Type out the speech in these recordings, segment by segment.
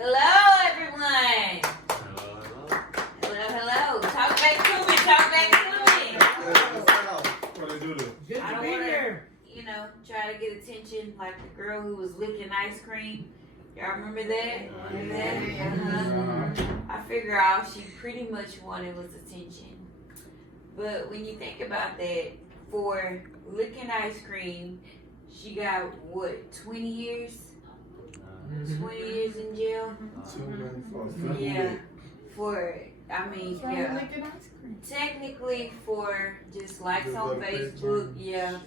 Hello, everyone. Hello. Hello. Talk back to me. Talk back to me. What they do to? Good I to don't be wanna- here. Try to get attention like the girl who was licking ice cream. Y'all remember that? Remember that? I figure all she pretty much wanted was attention. But when you think about that, for licking ice cream, she got what, 20 years? 20 years in jail? Yeah. Technically for just likes Just on a Facebook, picture. yeah.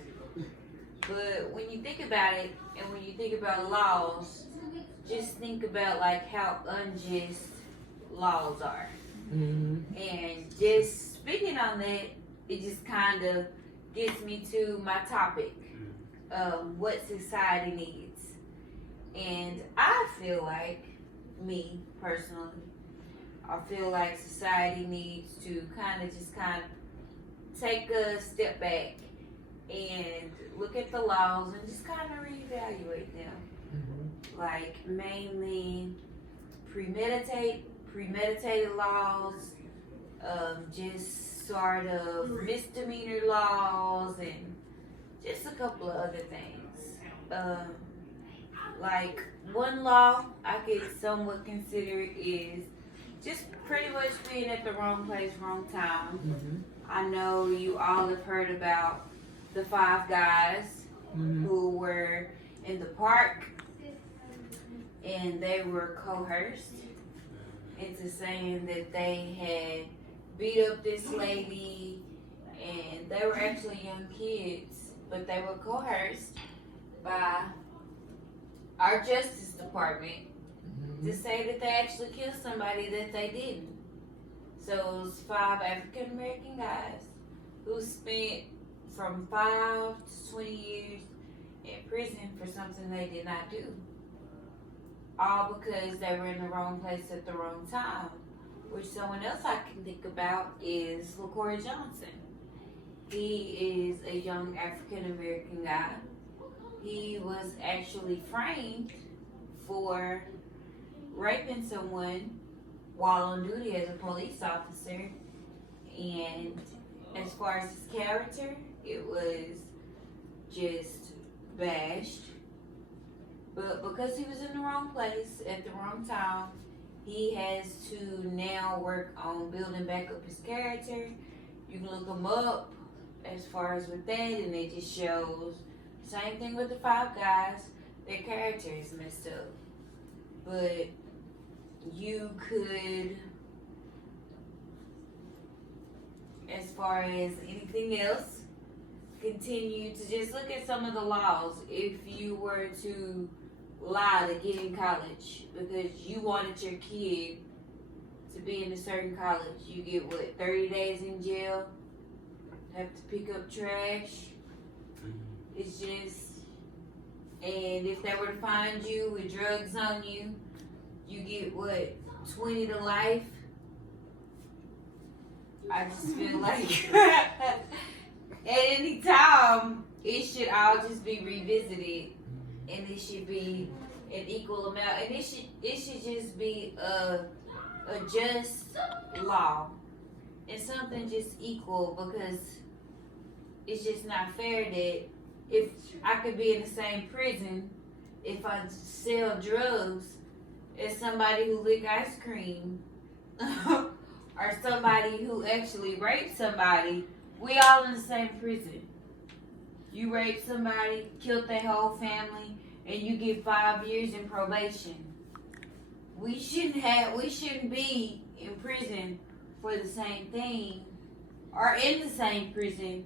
But when you think about it, and when you think about laws, just think about like how unjust laws are. And just speaking on that, it just kind of gets me to my topic, what society needs. And I feel like, me personally, I feel like society needs to kind of take a step back and look at the laws and just kind of reevaluate them. Like mainly premeditated laws, just sort of misdemeanor laws, and just a couple of other things. Like one law I could somewhat consider is just pretty much being at the wrong place, wrong time. I know you all have heard about the 5 guys who were in the park and they were coerced into saying that they had beat up this lady, and they were actually young kids, but they were coerced by our Justice Department to say that they actually killed somebody that they didn't. So it was 5 African American guys who spent from 5 to 20 years in prison for something they did not do. All because they were in the wrong place at the wrong time. Which someone else I can think about is LaCory Johnson. He is a young African American guy. He was actually framed for raping someone while on duty as a police officer. And as far as his character, it was just bashed. But because he was in the wrong place at the wrong time, he has to now work on building back up his character. You can look him up as far as with that, and it just shows. Same thing with the 5 guys. Their character is messed up. But you could, as far as anything else, continue to just look at some of the laws. If you were to lie to get in college because you wanted your kid to be in a certain college, you get what, 30 days in jail, have to pick up trash. It's just, and if they were to find you with drugs on you, you get what, 20 to life. I just feel like at any time it should all just be revisited, and it should be an equal amount, and it should just be a just law and something just equal, because it's just not fair that if I could be in the same prison if I sell drugs as somebody who lick ice cream or somebody who actually raped somebody. We all in the same prison. You rape somebody, killed their whole family, and you get 5 years in probation. We shouldn't be in prison for the same thing, or in the same prison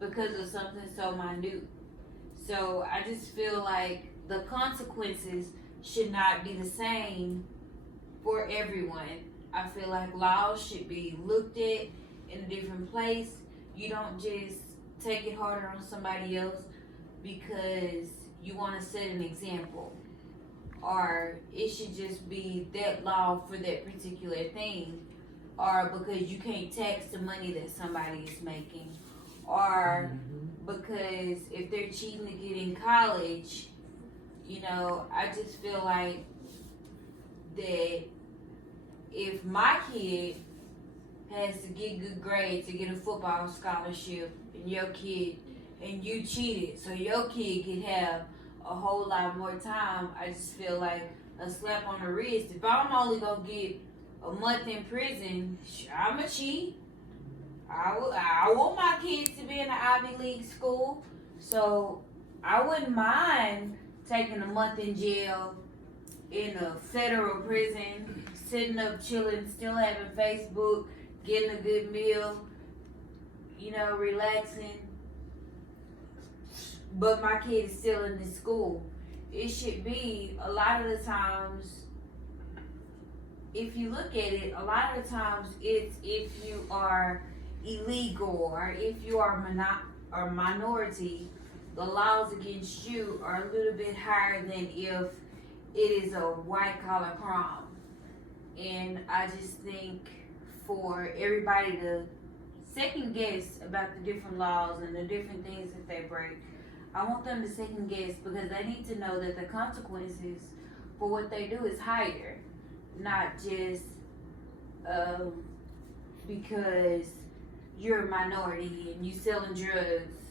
because of something so minute. So I just feel like the consequences should not be the same for everyone. I feel like laws should be looked at in a different place. You don't just take it harder on somebody else because you want to set an example, or it should just be that law for that particular thing, or because you can't tax the money that somebody is making, or because if they're cheating to get in college, I just feel like that if my kid has to get good grades to get a football scholarship, and your kid, and you cheated so your kid could have a whole lot more time, I just feel like a slap on the wrist. If I'm only gonna get a month in prison, I'ma cheat. I want my kids to be in an Ivy League school, so I wouldn't mind taking a month in jail in a federal prison, sitting up chilling, still having Facebook, getting a good meal, relaxing. But my kid is still in this school. It should be, a lot of the times, if you look at it, a lot of the times it's if you are illegal or if you are a minority, the laws against you are a little bit higher than if it is a white collar crime. And I just think for everybody to second guess about the different laws and the different things that they break, I want them to second guess, because they need to know that the consequences for what they do is higher, not just because you're a minority and you selling drugs,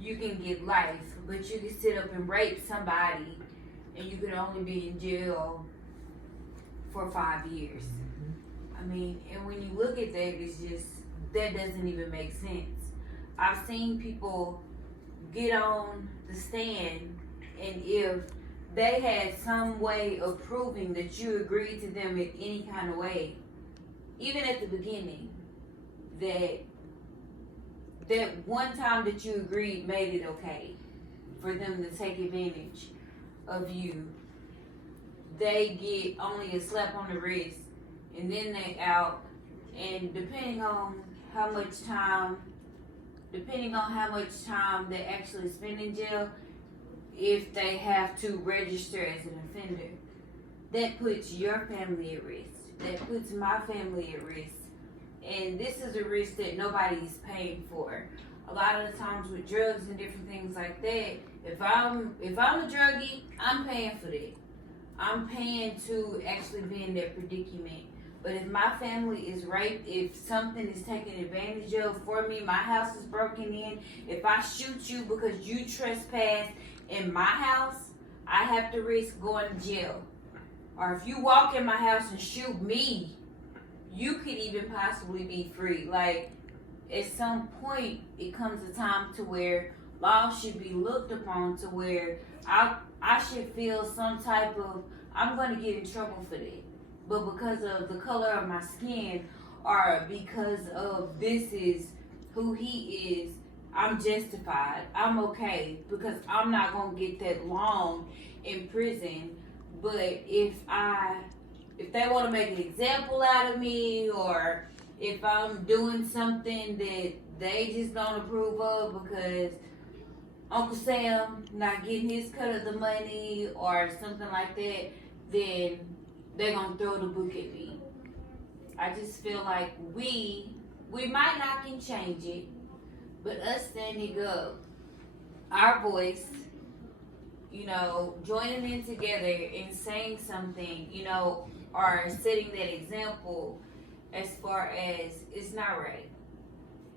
you can get life, but you can sit up and rape somebody and you could only be in jail for 5 years. I mean, and when you look at that, it's just, that doesn't even make sense. I've seen people get on the stand, and if they had some way of proving that you agreed to them in any kind of way, even at the beginning, that one time that you agreed made it okay for them to take advantage of you, they get only a slap on the wrist, and then they out, and depending on how much time they actually spend in jail, if they have to register as an offender, that puts your family at risk. That puts my family at risk. And this is a risk that nobody's paying for. A lot of the times with drugs and different things like that, if I'm a druggie, I'm paying for that. I'm paying to actually be in that predicament. But if my family is raped, if something is taken advantage of for me, my house is broken in, if I shoot you because you trespass in my house, I have to risk going to jail. Or if you walk in my house and shoot me, you could even possibly be free. Like, at some point, it comes a time to where laws should be looked upon to where I should feel some type of, I'm going to get in trouble for that. But because of the color of my skin, or because of this is who he is, I'm justified. I'm okay, because I'm not going to get that long in prison. But if they want to make an example out of me, or if I'm doing something that they just don't approve of because Uncle Sam not getting his cut of the money or something like that, then they're going to throw the book at me. I just feel like we might not can change it, but us standing up, our voice, joining in together and saying something, or setting that example as far as it's not right.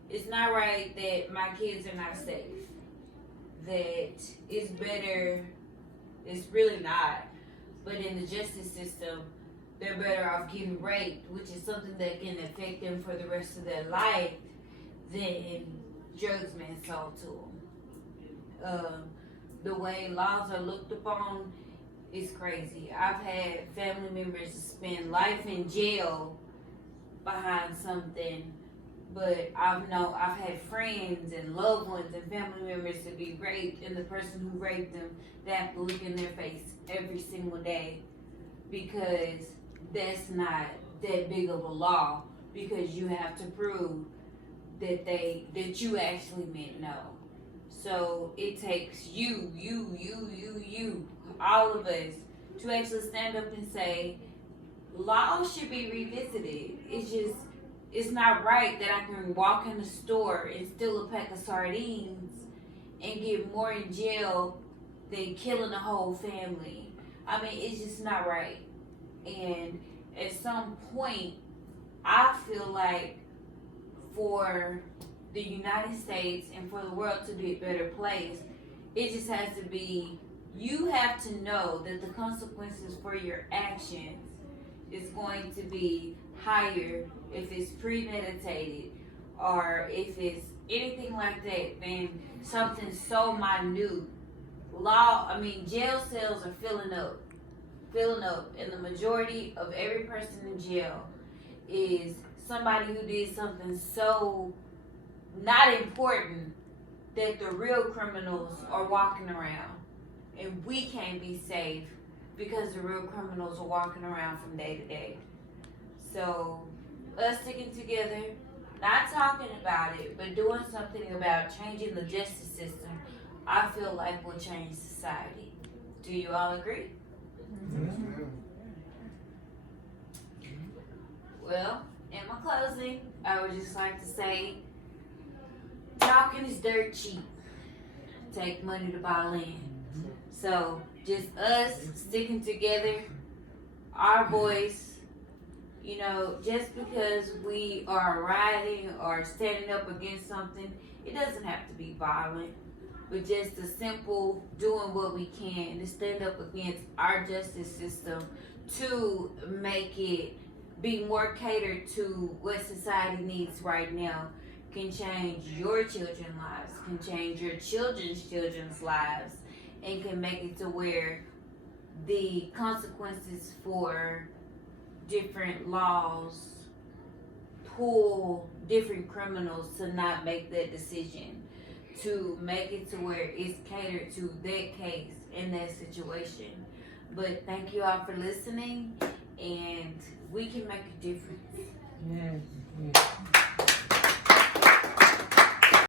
It's not right that my kids are not safe. That it's better, it's really not. But in the justice system, they're better off getting raped, which is something that can affect them for the rest of their life, than drugs being sold to them. The way laws are looked upon is crazy. I've had family members spend life in jail behind something, but I've had friends and loved ones and family members to be raped, and the person who raped them, they have to look in their face every single day, because that's not that big of a law, because you have to prove that you actually meant no. So it takes you, all of us, to actually stand up and say, laws should be revisited. It's not right that I can walk in the store and steal a pack of sardines and get more in jail than killing a whole family. I mean, it's just not right. And at some point, I feel like for the United States and for the world to be a better place, it just has to be, you have to know that the consequences for your actions is going to be higher if it's premeditated or if it's anything like that than something so minute. Jail cells are filling up, and the majority of every person in jail is somebody who did something so not important that the real criminals are walking around, and we can't be safe because the real criminals are walking around from day to day. So us sticking together, not talking about it, but doing something about changing the justice system, I feel like will change society. Do you all agree? Well, in my closing, I would just like to say, talking is dirt cheap. Take money to buy land. So just us sticking together, our voice, just because we are rioting or standing up against something, it doesn't have to be violent, but just a simple doing what we can to stand up against our justice system to make it be more catered to what society needs right now can change your children's lives, can change your children's lives, and can make it to where the consequences for different laws pull different criminals to not make that decision, to make it to where it's catered to that case in that situation. But thank you all for listening, and we can make a difference. Yes.